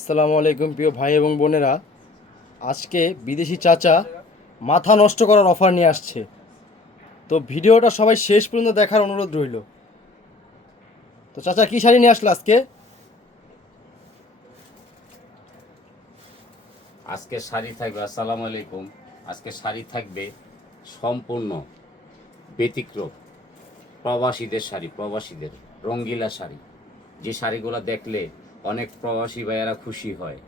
আসসালামু আলাইকুম প্রিয় ভাই এবং বোনেরা। আজকে বিদেশি চাচা মাথা নষ্ট করার অফার নিয়ে আসছে। তো ভিডিওটা সবাই শেষ পর্যন্ত দেখার অনুরোধ রইল। তো চাচা, কি শাড়ি নিয়ে আসলো আজকে? আজকে শাড়ি থাকবে, আসসালামু আলাইকুম। আজকে শাড়ি থাকবে সম্পূর্ণ ব্যতিক্রম প্রবাসীদের শাড়ি, প্রবাসীদের রঙ্গিলা শাড়ি। যে শাড়িগুলো দেখলে অনেক প্রবাসী ভাইয়েরা খুশি হয়।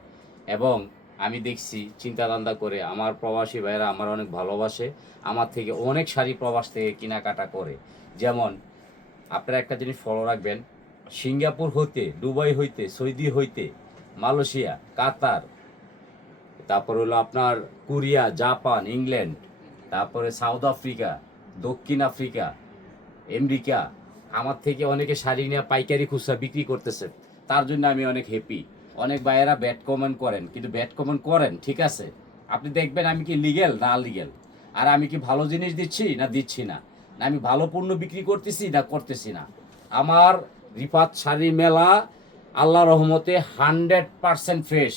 এবং আমি দেখছি, চিন্তাধান্দা করে আমার প্রবাসী ভাইয়েরা আমার অনেক ভালোবাসে, আমার থেকে অনেক শাড়ি প্রবাস থেকে কেনাকাটা করে। যেমন, আপনারা একটা জিনিস ফলো রাখবেন, সিঙ্গাপুর হইতে, দুবাই হইতে, সৌদি হইতে, মালয়েশিয়া, কাতার, তারপর হলো আপনার কোরিয়া, জাপান, ইংল্যান্ড, তারপরে সাউথ আফ্রিকা, দক্ষিণ আফ্রিকা, আমেরিকা, আমার থেকে অনেকে শাড়ি নিয়ে পাইকারি খুচরা বিক্রি করতেছে। তার জন্য আমি অনেক হ্যাপি অনেক ভাইয়েরা ব্যাট কমেন্ট করেন, কিন্তু ব্যাট কমেন্ট করেন, ঠিক আছে? আপনি দেখবেন আমি কি লিগেল না লিগেল আর আমি কি ভালো জিনিস দিচ্ছি না দিচ্ছি না? না আমি ভালো পণ্য বিক্রি করতেছি না করতেছি না? আমার রিফাত শাড়ি মেলা আল্লাহ রহমতে হান্ড্রেড পারসেন্ট ফ্রেশ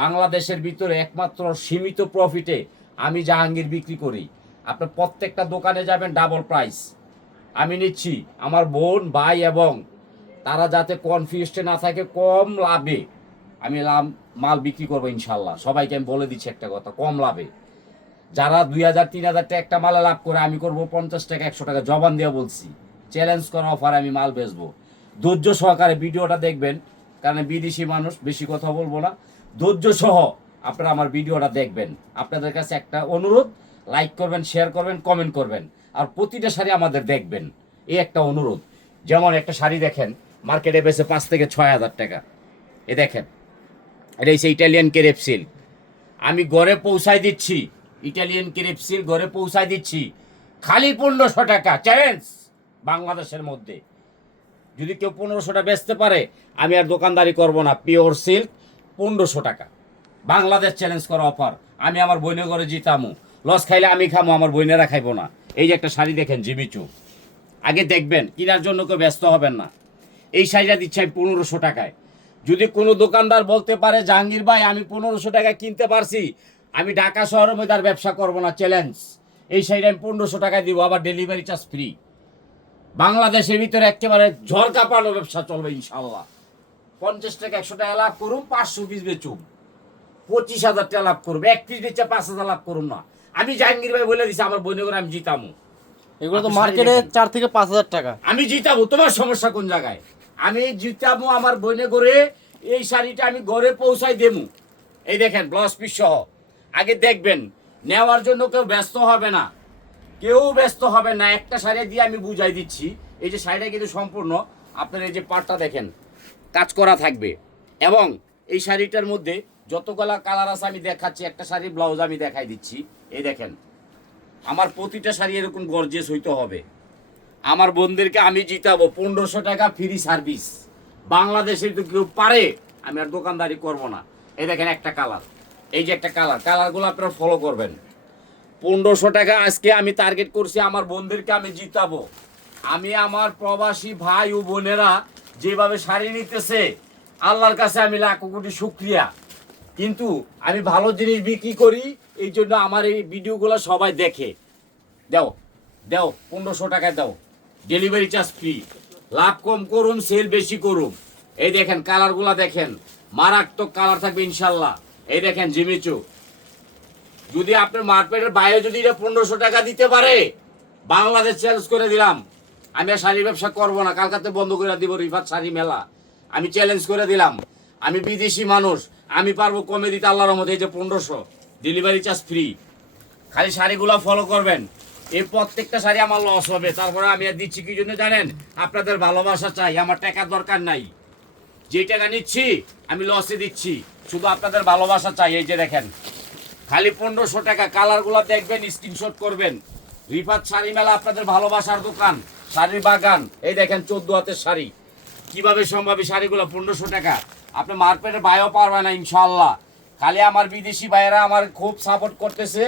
বাংলাদেশের ভিতরে একমাত্র সীমিত প্রফিটে আমি জাহাঙ্গীর বিক্রি করি। আপনার প্রত্যেকটা দোকানে যাবেন ডাবল প্রাইস আমি নিচ্ছি। আমার বোন, ভাই এবং তারা যাতে কনফিউজডে না থাকে, কম লাভে। আমি লাভ মাল বিক্রি করব ইনশাল্লাহ সবাইকে আমি বলে দিচ্ছি একটা কথা, কম লাভে। যারা দুই হাজার, তিন হাজার টাকা একটা মালে লাভ করে, আমি করব পঞ্চাশ টাকা, একশো টাকা, জবান দিয়ে বলছি। চ্যালেঞ্জ করা অফার আমি মাল বেচবো। ধৈর্য সহকারে ভিডিওটা দেখবেন, কারণ বিদেশি মানুষ, বেশি কথা বলব না। ধৈর্য সহ আপনারা আমার ভিডিওটা দেখবেন। আপনাদের কাছে একটা অনুরোধ লাইক করবেন শেয়ার করবেন কমেন্ট করবেন। আর প্রতিটা শাড়ি আমাদের দেখবেন। এই একটা অনুরোধ। যেমন একটা শাড়ি দেখেন মার্কেটে বেছে পাঁচ থেকে ছয় হাজার টাকা। এ দেখেন, এটা হচ্ছে ইটালিয়ান কেরেপ সিল্ক। আমি ঘরে পৌঁছায় দিচ্ছি, ইটালিয়ান কেরেপ সিল্ক ঘরে পৌঁছায় দিচ্ছি, খালি পনেরোশো টাকা, চ্যালেঞ্জ বাংলাদেশের মধ্যে। যদি কেউ পনেরোশোটা বেচতে পারে, আমি আর দোকানদারি করব না, পিওর সিল্ক, পনেরোশো টাকা। বাংলাদেশ চ্যালেঞ্জ করা অফার আমি আমার বইনে করে জিতামু। লস খাইলে আমি খামো, আমার বইনেরা খাইবো না। এই যে একটা শাড়ি দেখেন, জিমিচু। আগে দেখবেন, কেনার জন্য কেউ ব্যস্ত হবেন না। এই শাড়িটা দিচ্ছি আমি পনেরোশো টাকায়। যদি কোনো দোকানদার বলতে পারে জাহাঙ্গীর ভাই আমি পনেরোশো টাকায় কিনতে পারছি। আমি ঢাকা শহরের মধ্যে আর ব্যবসা করব না চ্যালেঞ্জ এই শাড়িটা আমি পনেরোশো টাকায় দিব আবার ডেলিভারি চার্জ ফ্রি বাংলাদেশের ভিতরে একেবারে ঝড় কাঁপানো ব্যবসা চলবে ইনশাল্লাহ পঞ্চাশ টাকা একশো টাকা লাভ করুন পাঁচশো পিস বেচুন। পঁচিশ হাজার টাকা লাভ করুন এক পিস বেচে পাঁচ হাজার লাভ করুন না। আমি জাহাঙ্গীর ভাই বলে দিছি আমার করে আমি জিতামো। এগুলো তো মার্কেটে চার থেকে পাঁচ হাজার টাকা। আমি জিতাবো তোমার সমস্যা কোন জায়গায়? আমি জিতাবো আমার বইনে করে এই শাড়িটা আমি ঘরে পৌঁছাই দেবো। এই দেখেন ব্লাউজ পিস সহ। আগে দেখবেন, নেওয়ার জন্য কেউ ব্যস্ত হবে না। কেউ ব্যস্ত হবে না। একটা শাড়ি দিয়ে আমি বুঝাই দিচ্ছি। এই যে শাড়িটা কিন্তু সম্পূর্ণ, আপনার এই যে পাটটা দেখেন, কাজ করা থাকবে। এবং এই শাড়িটার মধ্যে যতগুলা কালার আছে আমি দেখাচ্ছি, একটা শাড়ির ব্লাউজ আমি দেখাই দিচ্ছি। এই দেখেন, আমার প্রতিটা শাড়ি এরকম গর্জেস হইতে হবে। আমার বোনদেরকে আমি জিতাবো। পনেরোশো টাকা ফ্রি সার্ভিস বাংলাদেশে তো কেউ পারে, আমি আর দোকানদারি করব না। এই দেখেন একটা কালার এই যে একটা কালার কালারগুলো আপনারা ফলো করবেন। পনেরোশো টাকা আজকে আমি টার্গেট করছি, আমার বোনদেরকে আমি জিতাবো। আমি আমার প্রবাসী ভাই ও বোনেরা যেভাবে শাড়ি নিতেছে, আল্লাহর কাছে আমি লাখ কোটি শুক্রিয়া। কিন্তু আমি ভালো জিনিস বিক্রি করি, এই জন্য আমার এই ভিডিওগুলো সবাই দেখে। দাও দাও, পনেরোশো টাকায় দাও। ডেলিভারি চার্জ ফ্রি লাভ কম করুন সেল বেশি করুন। এই দেখেন কালারগুলা দেখেন। মারাত্মক কালার থাকবে ইনশাল্লাহ। এই দেখেন, জিমিচু। যদি আপনার মার্কেটের বাইরে যদি এটা পনেরোশো টাকা দিতে পারে, বাংলাদেশ চ্যালেঞ্জ করে দিলাম। আমি আর শাড়ি ব্যবসা করব না, কালকাতে বন্ধ করে দিব রিফাত শাড়ি মেলা। আমি চ্যালেঞ্জ করে দিলাম। আমি বিদেশি মানুষ, আমি পারব কমে দিতে আল্লাহর মধ্যে এই যে পনেরোশো। ডেলিভারি চার্জ ফ্রি খালি শাড়িগুলো ফলো করবেন। এই প্রত্যেকটা শাড়ি আমার লস হবে। তারপরে আমি আর দিচ্ছি কি জন্য জানেন? আপনাদের ভালোবাসা চাই, আমার টাকার দরকার নাই। যে টাকা নিচ্ছি, আমি লসে দিচ্ছি। শুধু আপনাদের ভালোবাসা চাই, এই যে দেখেন। খালি পনেরোশো টাকা কালারগুলো দেখবেন স্ক্রিনশট করবেন। রিফাত শাড়ি মেলা আপনাদের ভালোবাসার দোকান, শাড়ির বাগান। এই দেখেন, চোদ্দ হাতের শাড়ি। কীভাবে সম্ভব শাড়িগুলো? পনেরোশো টাকা। আপনি মার্কেটে বাইও পারবে না ইনশাল্লাহ খালি আমার বিদেশি ভাইয়েরা আমার খুব সাপোর্ট করতেছে।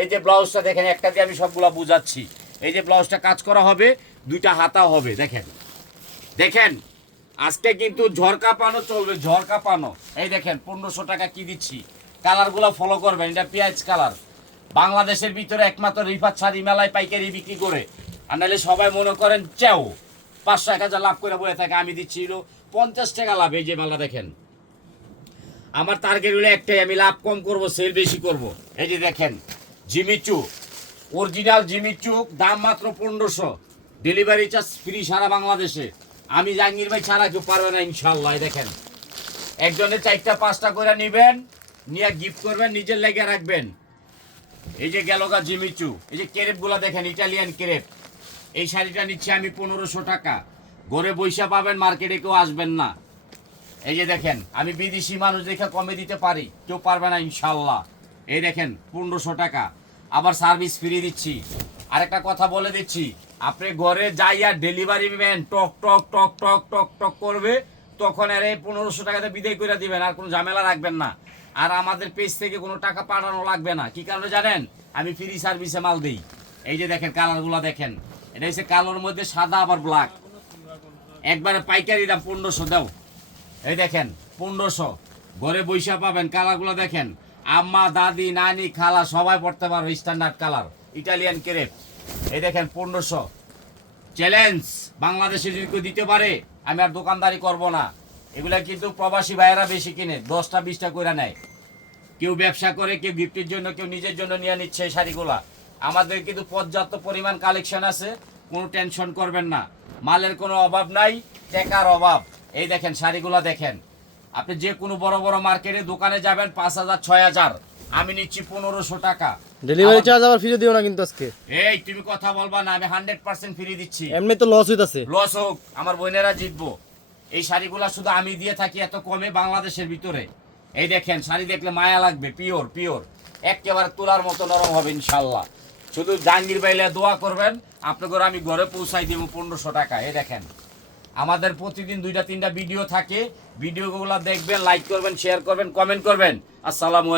এই যে ব্লাউজটা দেখেন, একটা দিয়ে আমি সবগুলা বুঝাচ্ছি। এই যে ব্লাউজটা কাজ করা হবে, দুইটা হাতা হবে, দেখেন। দেখেন, আজকে কিন্তু ঝরকা পানো চলবে, ঝরকা পানো এই দেখেন, পনেরোশো টাকা কি দিচ্ছি? কালারগুলো ফলো করবেন, এটা পেঁয়াজ কালার। বাংলাদেশের ভিতরে একমাত্র রিফাত শাড়ি মেলায় পাইকারি বিক্রি করে। আর নাহলে সবাই মনে করেন চেও পাঁচশো, এক হাজার লাভ করে বলে থাকে, আমি দিচ্ছি পঞ্চাশ টাকা লাভ। এই যে মেলা দেখেন। আমার টার্গেট হলো একটাই, আমি লাভ কম করব সেল বেশি করব। এই যে দেখেন জিমিচু অরিজিনাল জিমিচু দাম মাত্র পনেরোশো। ডেলিভারি চার্জ ফ্রি সারা বাংলাদেশে। আমি জাহাঙ্গীর ভাই ছাড়া কেউ পারবে না ইনশাল্লাহ দেখেন। একজনের চারটা, পাঁচটা করে নেবেন, নিয়ে গিফট করবেন, নিজের লেগে রাখবেন। এই যে গেল গেলগা জিমিচু এই যে কেরেপগুলো দেখেন, ইটালিয়ান কেরেপ। এই শাড়িটা নিচ্ছি আমি পনেরোশো টাকা। ঘরে বৈশা পাবেন মার্কেটে কেউ আসবেন না। এই যে দেখেন, আমি বিদেশি মানুষ দেখে কমে দিতে পারি, কেউ পারবে না ইনশাল্লাহ এই দেখেন, পনেরোশো টাকা। আবার সার্ভিস ফ্রি দিচ্ছি। আরেকটা কথা বলে দিচ্ছি, আপনি ঘরে যাইয়া ডেলিভারি ম্যান টক টক টক টক টক টক করবে, তখন আর এই পনেরোশো টাকাতে বিদায় করে দিবেন, আর কোনো ঝামেলা রাখবেন না। আর আমাদের পেজ থেকে কোনো টাকা পাঠানো লাগবে না। কি কারণে জানেন? আমি ফ্রি সার্ভিসে মাল দিই। এই যে দেখেন, কালারগুলো দেখেন। এটা হচ্ছে কালোর মধ্যে সাদা, আবার ব্ল্যাক। একবারে পাইকারি দাম পনেরোশো, দাও। এই দেখেন, পনেরোশো। ঘরে বৈশা পাবেন, কালারগুলো দেখেন। আম্মা, দাদি, নানি, খালা, সবাই পড়তে পারো স্ট্যান্ডার্ড কালার ইটালিয়ান কেরেপ এই দেখেন, পনেরোশো। চ্যালেঞ্জ বাংলাদেশে যদি কেউ দিতে পারে, আমি আর দোকানদারি করব না। এগুলা কিন্তু প্রবাসী ভাইয়েরা বেশি কিনে, দশটা, বিশটা করে নেয়। কেউ ব্যবসা করে, কেউ গিফটের জন্য, কেউ নিজের জন্য নিয়ে নিচ্ছে এই শাড়িগুলা। আমাদের কিন্তু পর্যাপ্ত পরিমাণ কালেকশন আছে, কোনো টেনশন করবেন না। মালের কোনো অভাব নাই, টাকার অভাব। এই দেখেন শাড়িগুলা দেখেন। আপনি যে কোনো বড় বড় মার্কেটে দোকানে যাবেন পাঁচ হাজার ছয় হাজার। আমি নিচ্ছি পনেরোশো টাকা। ডেলিভারি চার্জ আবার ফিরে দিও না কিন্তু আজকে। এই তুমি কথা বলবা না আমি হান্ড্রেড পার্সেন্ট ফ্রি দিচ্ছি। এমনি তো লস হইতাছে। লস হোক আমার বোনেরা জিতবো। এই শাড়িগুলো শুধু আমি দিয়ে থাকি এত কমে বাংলাদেশের ভিতরে। এই দেখেন শাড়ি দেখলে মায়া লাগবে পিওর পিওর। একেবারে তোলার মতো নরম হবে ইনশাল্লাহ শুধু জাহাঙ্গীর বাইলে দোয়া করবেন আপনাদের আমি ঘরে পৌঁছাই দিব পনেরোশো টাকা। এই দেখেন। আমাদের প্রতিদিন দুইটা, তিনটা ভিডিও থাকে। ভিডিওগুলো দেখবেন লাইক করবেন শেয়ার করবেন কমেন্ট করবেন। আসসালামু